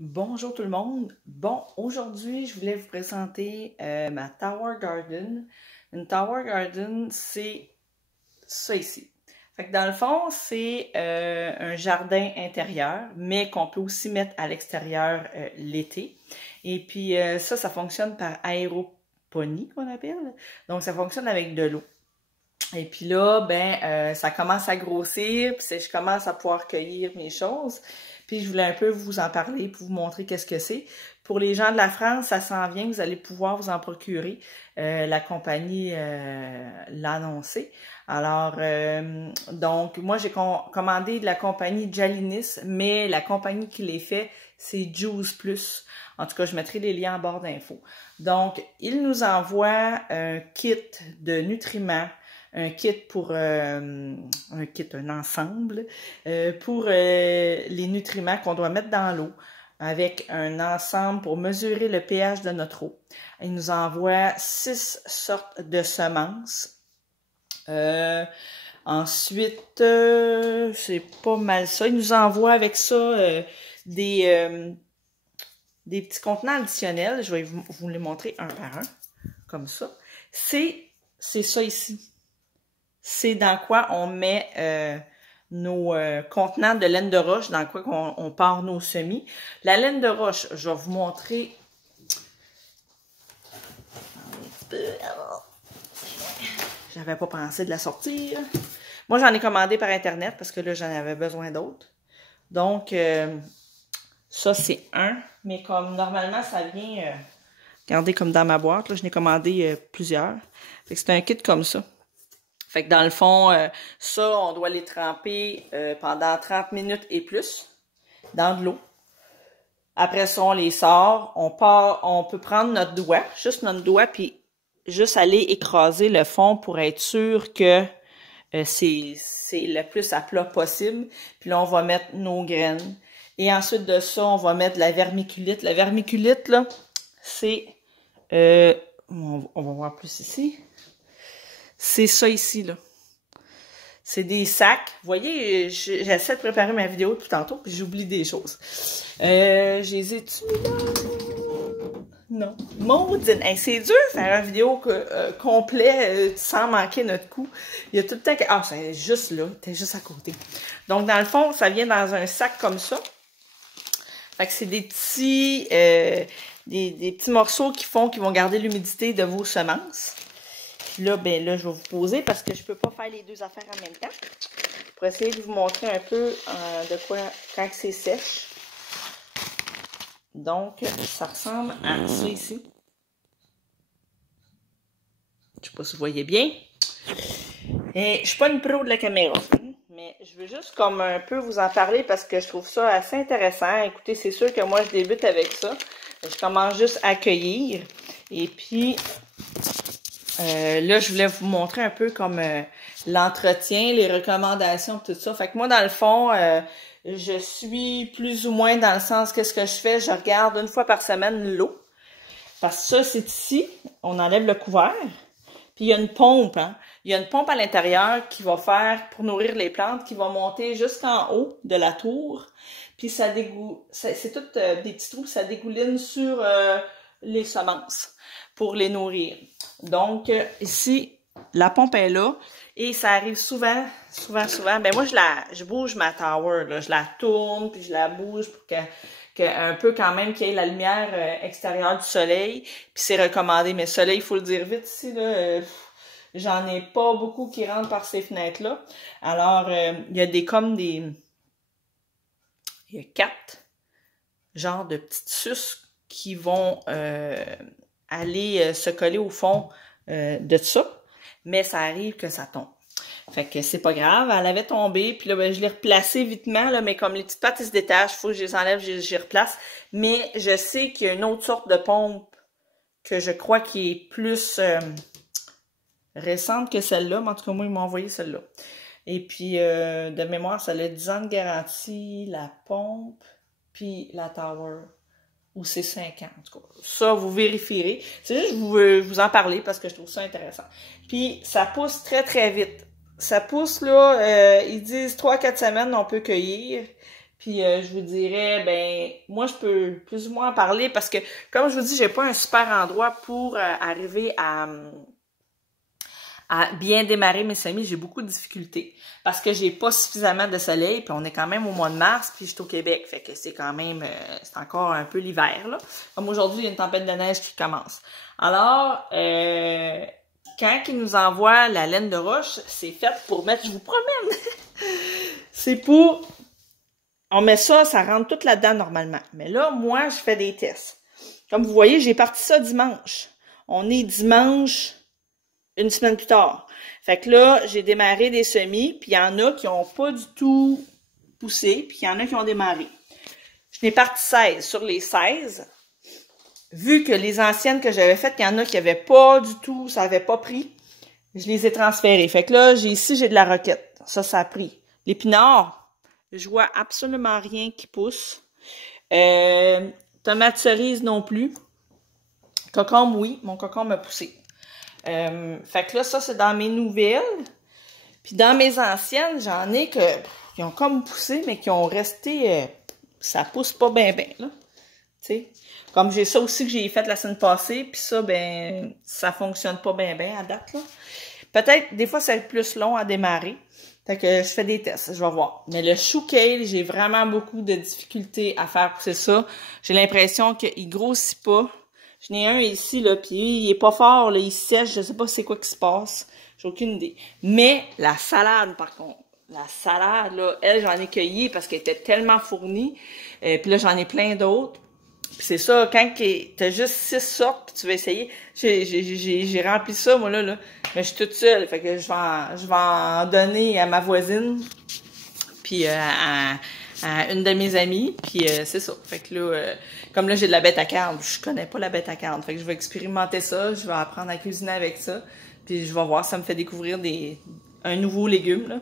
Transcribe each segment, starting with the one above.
Bonjour tout le monde. Bon, aujourd'hui, je voulais vous présenter ma Tower Garden. Une Tower Garden, c'est ça ici. Fait que dans le fond, c'est un jardin intérieur, mais qu'on peut aussi mettre à l'extérieur l'été. Et puis ça fonctionne par aéroponie, qu'on appelle. Donc, ça fonctionne avec de l'eau. Et puis là, ça commence à grossir, puis je commence à pouvoir cueillir mes choses. Puis je voulais un peu vous en parler pour vous montrer qu'est-ce que c'est. Pour les gens de la France, ça s'en vient, vous allez pouvoir vous en procurer. La compagnie l'a annoncé. Alors, donc, moi, j'ai commandé de la compagnie Jalinis, mais la compagnie qui les fait, c'est Juice Plus. En tout cas, je mettrai les liens en barre d'infos. Donc, ils nous envoient un kit de nutriments, un kit pour un ensemble pour les nutriments qu'on doit mettre dans l'eau, avec un ensemble pour mesurer le pH de notre eau. Il nous envoie 6 sortes de semences. Ensuite, c'est pas mal ça. Il nous envoie avec ça des petits contenants additionnels. Je vais vous les montrer un par un, comme ça. C'est ça ici. C'est dans quoi on met nos contenants de laine de roche, dans quoi on part nos semis. La laine de roche, je vais vous montrer. J'avais pas pensé de la sortir. Moi, j'en ai commandé par Internet parce que là, j'en avais besoin d'autres. Donc, ça, c'est un. Mais comme normalement, ça vient... regardez comme dans ma boîte, là, je n'ai commandé plusieurs. Fait que c'est un kit comme ça. Fait que dans le fond, ça, on doit les tremper pendant 30 minutes et plus dans de l'eau. Après ça, on les sort. On peut prendre notre doigt, juste notre doigt, puis juste aller écraser le fond pour être sûr que c'est le plus à plat possible. Puis là, on va mettre nos graines. Et ensuite de ça, on va mettre de la vermiculite. La vermiculite, là, c'est... on va voir plus ici. C'est ça ici, là. C'est des sacs. Vous voyez, j'essaie de préparer ma vidéo depuis tantôt, puis j'oublie des choses. Je les ai-tu là? Non. Maudine. Hey, c'est dur de faire une vidéo complet sans manquer notre coup. Il y a tout le temps que... Ah, c'est juste là. T'es juste à côté. Donc, dans le fond, ça vient dans un sac comme ça. Fait que c'est des petits... des petits morceaux qui vont garder l'humidité de vos semences. Là, là, je vais vous poser parce que je peux pas faire les deux affaires en même temps. Pour essayer de vous montrer un peu de quoi, quand c'est sèche. Donc, ça ressemble à ça ici. Je sais pas si vous voyez bien. Et je suis pas une pro de la caméra, mais je veux juste comme un peu vous en parler parce que je trouve ça assez intéressant. Écoutez, c'est sûr que moi, je débute avec ça. Je commence juste à cueillir. Et puis... là, je voulais vous montrer un peu comme l'entretien, les recommandations, tout ça. Fait que moi, dans le fond, je suis plus ou moins dans le sens qu'est-ce que je fais. Je regarde une fois par semaine l'eau. Parce que ça, c'est ici. On enlève le couvert. Puis il y a une pompe, hein. Il y a une pompe à l'intérieur qui va faire, pour nourrir les plantes, qui va monter jusqu'en haut de la tour. Puis ça c'est tout des petits trous, ça dégouline sur les semences pour les nourrir. Donc, ici, la pompe est là. Et ça arrive souvent. Ben moi, je bouge ma tower, là. Je la tourne, puis je la bouge pour un peu quand même qu'il y ait la lumière extérieure du soleil. Puis c'est recommandé. Mais le soleil, il faut le dire vite ici, là. J'en ai pas beaucoup qui rentrent par ces fenêtres-là. Alors, il y a il y a 4 genres de petites suces qui vont aller se coller au fond de ça, mais ça arrive que ça tombe. Fait que c'est pas grave, elle avait tombé, puis là, ben, je l'ai replacée vitement, là, mais comme les petites pattes, elles se détachent, il faut que je les enlève, je les replace. Mais je sais qu'il y a une autre sorte de pompe que je crois qui est plus récente que celle-là, mais en tout cas, moi, ils m'ont envoyé celle-là. Et puis, de mémoire, ça a 10 ans de garantie, la pompe, puis la tower. Ou c'est 5 ans, en tout cas. Ça, vous vérifierez. C'est juste que je veux vous en parler parce que je trouve ça intéressant. Puis, ça pousse très, très vite. Ça pousse, là, ils disent 3-4 semaines, on peut cueillir. Puis je vous dirais, ben moi je peux plus ou moins en parler parce que, comme je vous dis, j'ai pas un super endroit pour arriver à bien démarrer mes semis. J'ai beaucoup de difficultés parce que j'ai pas suffisamment de soleil, puis on est quand même au mois de mars, puis je suis au Québec, fait que c'est quand même, c'est encore un peu l'hiver, là. Comme aujourd'hui, il y a une tempête de neige qui commence. Alors, quand ils nous envoient la laine de roche, c'est fait pour mettre, je vous promets, c'est pour, on met ça, ça rentre tout là-dedans normalement. Mais là, moi, je fais des tests. Comme vous voyez, j'ai parti ça dimanche. On est dimanche, une semaine plus tard. Fait que là, j'ai démarré des semis, puis il y en a qui n'ont pas du tout poussé, puis il y en a qui ont démarré. Je n'ai parti 16. Sur les 16, vu que les anciennes que j'avais faites, il y en a qui n'avaient pas du tout, ça n'avait pas pris, je les ai transférées. Fait que là, ici, j'ai de la roquette. Ça a pris. L'épinard, je vois absolument rien qui pousse. Tomate cerise non plus. Cocombe, oui, mon cocombe a poussé. Fait que là, ça, c'est dans mes nouvelles. Puis dans mes anciennes, j'en ai qui ont comme poussé, mais qui ont resté... ça pousse pas bien, là. Tu sais. Comme j'ai ça aussi que j'ai fait la semaine passée, puis ça, ben, ça fonctionne pas bien à date, là. Peut-être, des fois, c'est plus long à démarrer. Fait que je fais des tests, je vais voir. Mais le chou kale, j'ai vraiment beaucoup de difficultés à faire pousser ça. J'ai l'impression qu'il grossit pas. J'en ai un ici, là, puis il est pas fort, là, il sèche, je sais pas c'est quoi qui se passe. J'ai aucune idée. Mais la salade, par contre, la salade, là, elle, j'en ai cueilli parce qu'elle était tellement fournie. Puis là, j'en ai plein d'autres. Puis c'est ça, quand t'as juste 6 sortes, puis tu vas essayer. J'ai rempli ça, moi, là. Mais je suis toute seule, fait que je vais en donner à ma voisine, puis à une de mes amies, puis c'est ça. Fait que là, comme là, j'ai de la bête à carne, je connais pas la bête à carne. Fait que je vais expérimenter ça, je vais apprendre à cuisiner avec ça, puis je vais voir, ça me fait découvrir un nouveau légume, là.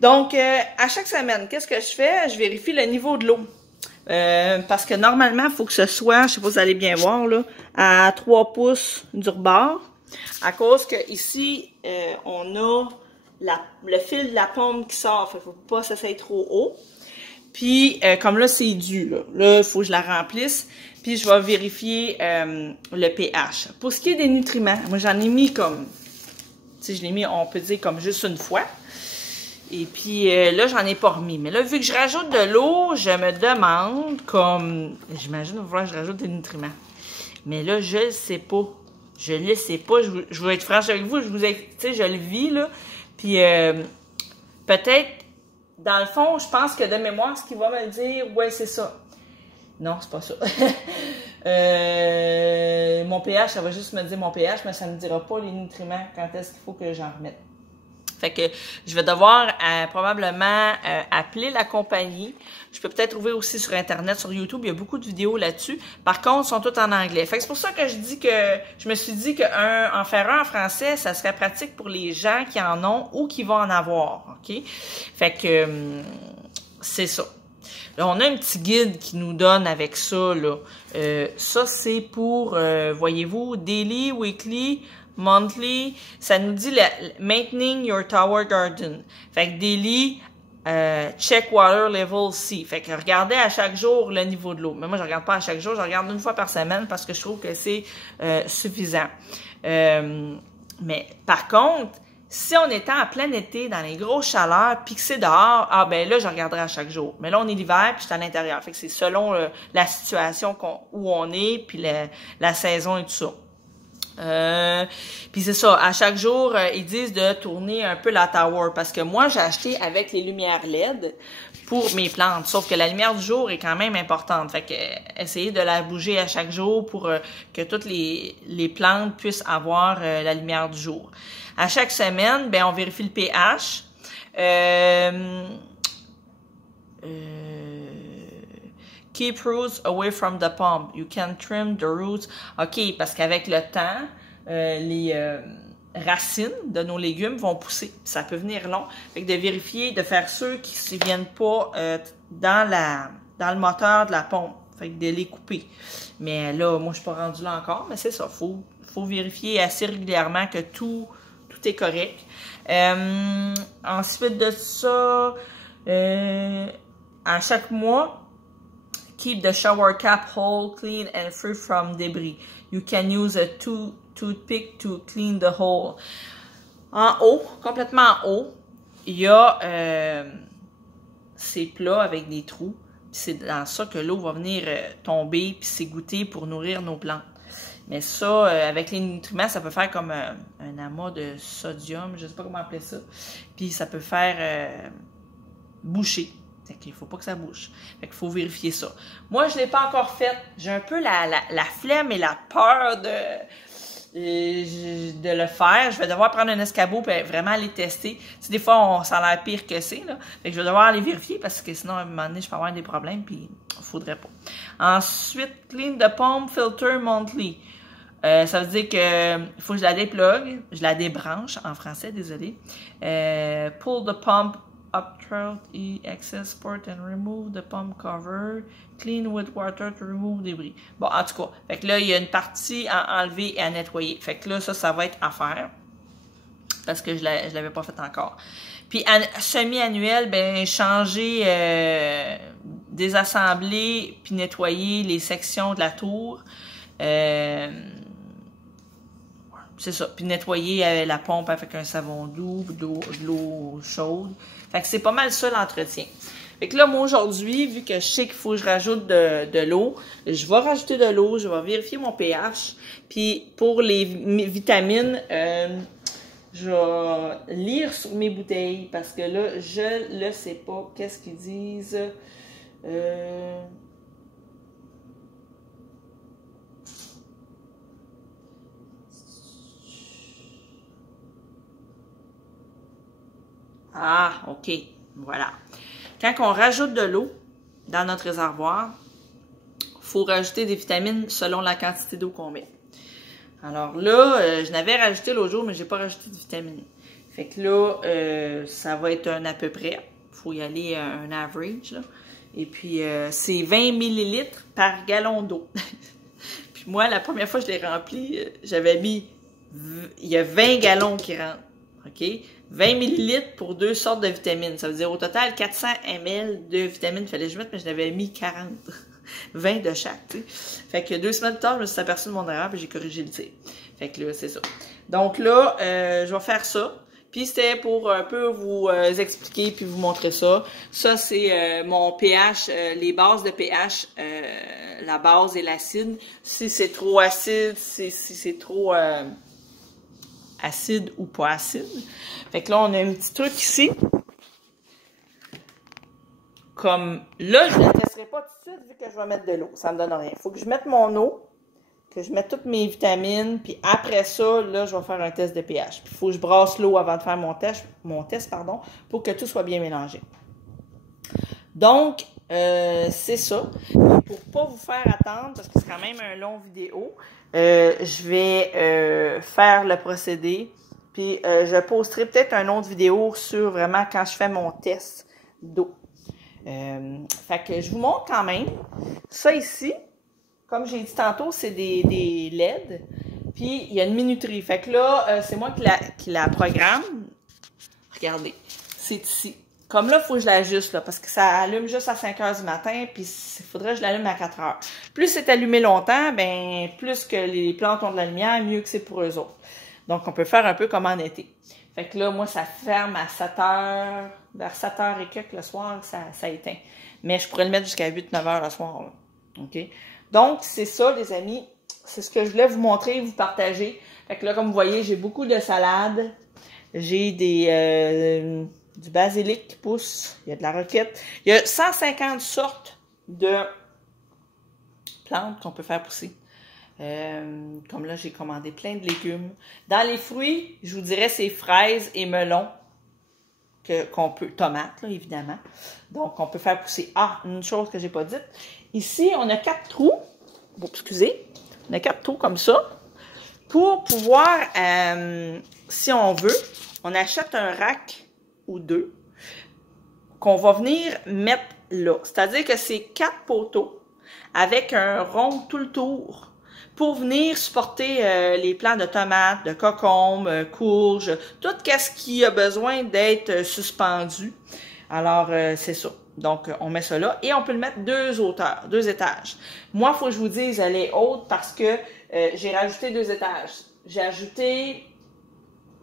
Donc, à chaque semaine, qu'est-ce que je fais? Je vérifie le niveau de l'eau. Parce que normalement, il faut que ce soit, je sais pas si vous allez bien voir, là, à 3 pouces du rebord. À cause que ici, on a le fil de la pompe qui sort. Fait qu'il faut pas que ça soit trop haut. Puis, comme là, c'est dû, là. Là, il faut que je la remplisse. Puis, je vais vérifier le pH. Pour ce qui est des nutriments, moi, j'en ai mis comme, tu sais, je l'ai mis, on peut dire, comme juste une fois. Et puis, là, j'en ai pas remis. Mais là, vu que je rajoute de l'eau, je me demande, comme, j'imagine, il va falloir que je rajoute des nutriments. Mais là, je le sais pas. Je le sais pas. Je vais être franche avec vous. Tu sais, je le vis, là. Puis, peut-être, dans le fond, je pense que de mémoire, ce qu'il va me dire, ouais, c'est ça. Non, c'est pas ça. Mon pH, ça va juste me dire mon pH, mais ça ne me dira pas les nutriments, quand est-ce qu'il faut que j'en remette. Fait que je vais devoir probablement appeler la compagnie. Je peux peut-être trouver aussi sur Internet, sur YouTube, il y a beaucoup de vidéos là-dessus. Par contre, ils sont toutes en anglais. Fait que c'est pour ça que je me suis dit qu'en faire un en français, ça serait pratique pour les gens qui en ont ou qui vont en avoir, OK? Fait que c'est ça. Là, on a un petit guide qui nous donne avec ça, là. Ça, c'est pour, voyez-vous, daily, weekly, monthly, ça nous dit maintaining your tower garden. Fait que daily, check water level C. Fait que regardez à chaque jour le niveau de l'eau. Mais moi, je regarde pas à chaque jour, je regarde une fois par semaine parce que je trouve que c'est suffisant. Mais par contre, si on était en plein été, dans les grosses chaleurs, puis que c'est dehors, ah ben là, je regarderai à chaque jour. Mais là, on est l'hiver, puis je suis à l'intérieur. Fait que c'est selon la situation où on est, puis la saison et tout ça. Puis c'est ça, à chaque jour, ils disent de tourner un peu la tower parce que moi, j'ai acheté avec les lumières LED pour mes plantes, sauf que la lumière du jour est quand même importante. Fait que essayez de la bouger à chaque jour pour que toutes les plantes puissent avoir la lumière du jour. À chaque semaine, ben on vérifie le pH. Keep roots away from the pump. You can trim the roots. OK, parce qu'avec le temps, les racines de nos légumes vont pousser. Ça peut venir long. Fait que de vérifier, de faire ceux qui ne viennent pas dans le moteur de la pompe. Fait que de les couper. Mais là, moi, je suis pas rendue là encore, mais c'est ça. Faut vérifier assez régulièrement que tout est correct. Ensuite de ça, à chaque mois, keep the shower cap whole, clean and free from debris. You can use a toothpick to clean the hole. En haut, complètement en haut, il y a ces plats avec des trous. C'est dans ça que l'eau va venir tomber puis s'égoutter pour nourrir nos plantes. Mais ça, avec les nutriments, ça peut faire comme un amas de sodium, je ne sais pas comment appeler ça. Puis ça peut faire boucher. Fait qu'il ne faut pas que ça bouche. Fait qu'il faut vérifier ça. Moi, je ne l'ai pas encore fait. J'ai un peu la flemme et la peur de le faire. Je vais devoir prendre un escabeau et vraiment aller tester. Tu sais, des fois, ça a l'air pire que c'est, là. Fait que je vais devoir aller vérifier parce que sinon, à un moment donné, je peux avoir des problèmes puis il ne faudrait pas. Ensuite, clean the pump filter monthly. Ça veut dire que il faut que je la déplugue, je la débranche en français, désolé. Pull the pump up through the excess port and remove the pump cover. Clean with water to remove debris. Bon, en tout cas, fait que là, il y a une partie à enlever et à nettoyer. Fait que là, ça va être à faire. Parce que je l'avais pas fait encore. Puis, semi-annuel, ben, changer, désassembler, puis nettoyer les sections de la tour. C'est ça. Puis nettoyer la pompe avec un savon doux, de l'eau chaude. Fait que c'est pas mal ça l'entretien. Fait que là, moi, aujourd'hui, vu que je sais qu'il faut que je rajoute de l'eau, je vais rajouter de l'eau, je vais vérifier mon pH. Puis pour les vitamines, je vais lire sur mes bouteilles parce que là, je ne sais pas qu'est-ce qu'ils disent. Ah, OK. Voilà. Quand on rajoute de l'eau dans notre réservoir, il faut rajouter des vitamines selon la quantité d'eau qu'on met. Alors là, je n'avais rajouté l'autre jour, mais je n'ai pas rajouté de vitamines. Fait que là, ça va être un à peu près. Il faut y aller à un average, là. Et puis, c'est 20 ml par gallon d'eau. Puis moi, la première fois que je l'ai rempli, j'avais mis... Il y a 20 gallons qui rentrent. OK? 20 ml pour 2 sortes de vitamines. Ça veut dire au total 400 ml de vitamines. Il fallait que je mette, mais je n'avais mis 40. 20 de chaque, tu sais. Fait que 2 semaines plus tard, je me suis aperçue de mon erreur et j'ai corrigé le tir. Fait que là, c'est ça. Donc là, je vais faire ça. Puis c'était pour un peu vous expliquer puis vous montrer ça. Ça, c'est mon pH, les bases de pH, la base et l'acide. Si c'est trop acide, si c'est trop acide ou pas acide. Fait que là, on a un petit truc ici. Comme là, je ne la testerai pas tout de suite vu que je vais mettre de l'eau. Ça ne me donne rien. Il faut que je mette mon eau, que je mette toutes mes vitamines, puis après ça, là, je vais faire un test de pH. Puis il faut que je brasse l'eau avant de faire mon test, pour que tout soit bien mélangé. Donc, c'est ça. Pour pas vous faire attendre, parce que c'est quand même un long vidéo, je vais faire le procédé. Puis, je posterai peut-être une autre vidéo sur vraiment quand je fais mon test d'eau. Fait que je vous montre quand même. Ça ici, comme j'ai dit tantôt, c'est des LED. Puis, il y a une minuterie. Fait que là, c'est moi qui la programme. Regardez, c'est ici. Comme là, il faut que je l'ajuste, là, parce que ça allume juste à 5 heures du matin, puis il faudrait que je l'allume à 4 heures. Plus c'est allumé longtemps, ben plus que les plantes ont de la lumière, mieux que c'est pour eux autres. Donc, on peut faire un peu comme en été. Fait que là, moi, ça ferme à 7 heures, vers 7 heures et quelques le soir, ça éteint. Mais je pourrais le mettre jusqu'à 8-9 heures le soir, là. OK? Donc, c'est ça, les amis. C'est ce que je voulais vous montrer, vous partager. Fait que là, comme vous voyez, j'ai beaucoup de salades. J'ai du basilic qui pousse. Il y a de la roquette. Il y a 150 sortes de plantes qu'on peut faire pousser. Comme là, j'ai commandé plein de légumes. Dans les fruits, je vous dirais, c'est fraises et melons. Qu'on peut, tomates, là, évidemment. Donc, on peut faire pousser. Ah, une chose que j'ai pas dite. Ici, on a 4 trous. Bon, excusez. On a 4 trous comme ça. Pour pouvoir, si on veut, on achète un rack ou 2 qu'on va venir mettre là. C'est-à-dire que c'est 4 poteaux avec un rond tout le tour pour venir supporter les plants de tomates, de concombres, courges, tout ce qui a besoin d'être suspendu. Alors, c'est ça. Donc, on met ça là. Et on peut le mettre 2 hauteurs, 2 étages. Moi, il faut que je vous dise, elle est haute parce que j'ai rajouté 2 étages. J'ai ajouté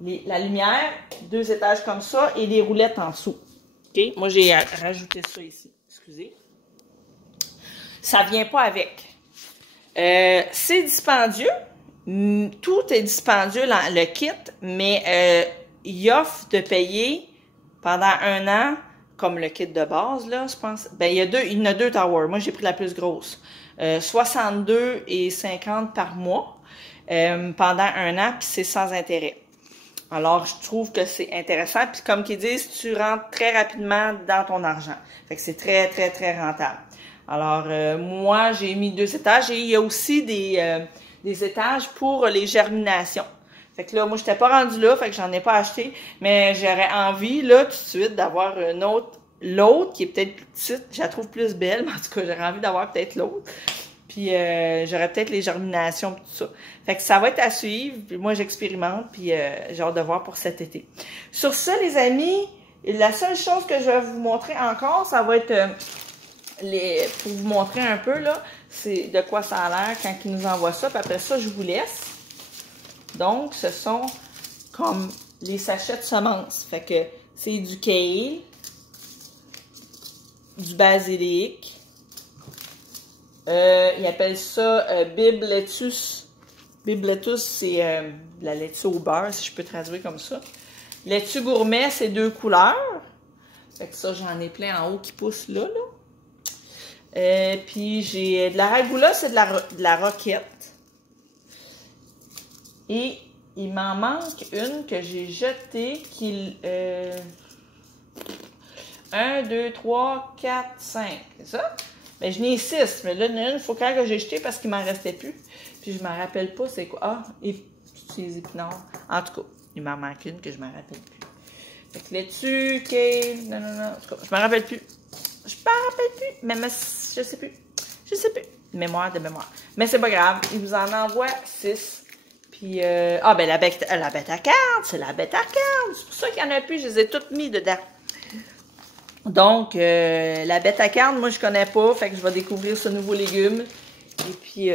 la lumière, 2 étages comme ça, et les roulettes en dessous. OK? Moi, j'ai rajouté ça ici. Excusez. Ça vient pas avec. C'est dispendieux. Tout est dispendieux, le kit, mais il offre de payer pendant 1 an, comme le kit de base, là, je pense. Ben, il y en a 2 towers. Moi, j'ai pris la plus grosse. 62,50 par mois pendant 1 an, puis c'est sans intérêt. Alors, je trouve que c'est intéressant. Puis comme qu'ils disent, tu rentres très rapidement dans ton argent. Fait que c'est très, très, très rentable. Alors, moi, j'ai mis 2 étages et il y a aussi des étages pour les germinations. Fait que là, moi, je n'étais pas rendue là, fait que j'en ai pas acheté. Mais j'aurais envie, là, tout de suite, d'avoir une autre. L'autre, qui est peut-être plus petite, je la trouve plus belle, mais en tout cas, j'aurais envie d'avoir peut-être l'autre. Puis j'aurais peut-être les germinations, tout ça. Fait que ça va être à suivre. Puis moi, j'expérimente, puis j'ai hâte de voir pour cet été. Sur ça, les amis, la seule chose que je vais vous montrer encore, ça va être pour vous montrer un peu, là, c'est de quoi ça a l'air quand ils nous envoient ça. Puis après ça, je vous laisse. Donc, ce sont comme les sachets de semences. Fait que c'est du kale, du basilic. Ils appellent ça Bib Lettuce. Bib Lettuce, c'est la laitue au beurre, si je peux traduire comme ça. Laitue gourmet, c'est 2 couleurs. Fait que ça, j'en ai plein en haut qui poussent là. Puis j'ai de la ragoula, c'est de la roquette. Et il m'en manque une que j'ai jetée qui... 1, 2, 3, 4, 5. C'est ça? Ben, je n'ai 6, mais là, il faut quand que j'ai jeté parce qu'il m'en restait plus. Puis je ne me rappelle pas c'est quoi. Ah, et c'est les épinards. En tout cas, il m'en manque une que je ne me rappelle plus. Fait que laitue, kale, non. En tout cas, je me rappelle plus. Je me rappelle plus, mais je sais plus. Je sais plus. Mémoire de mémoire. Mais c'est pas grave, il vous en envoie 6. Puis, ben la bêta-carne, c'est la bêta-carne. C'est pour ça qu'il y en a plus, je les ai toutes mis dedans. Donc, la bêta-carne, moi, je connais pas, fait que je vais découvrir ce nouveau légume. Et puis,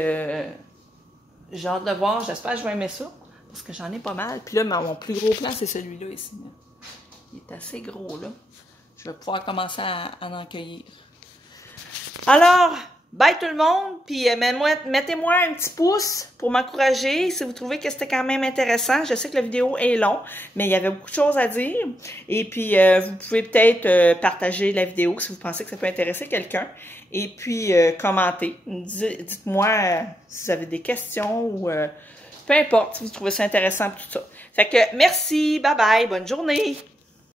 j'ai hâte de voir, j'espère que je vais aimer ça, parce que j'en ai pas mal. Puis là, mon plus gros plan, c'est celui-là ici. Là. Il est assez gros, là. Je vais pouvoir commencer à en cueillir. Alors, bye tout le monde, puis mettez-moi un petit pouce pour m'encourager si vous trouvez que c'était quand même intéressant. Je sais que la vidéo est longue, mais il y avait beaucoup de choses à dire. Et puis, vous pouvez peut-être partager la vidéo si vous pensez que ça peut intéresser quelqu'un. Et puis, commentez. Dites-moi si vous avez des questions ou peu importe si vous trouvez ça intéressant tout ça. Fait que merci, bye bye, bonne journée!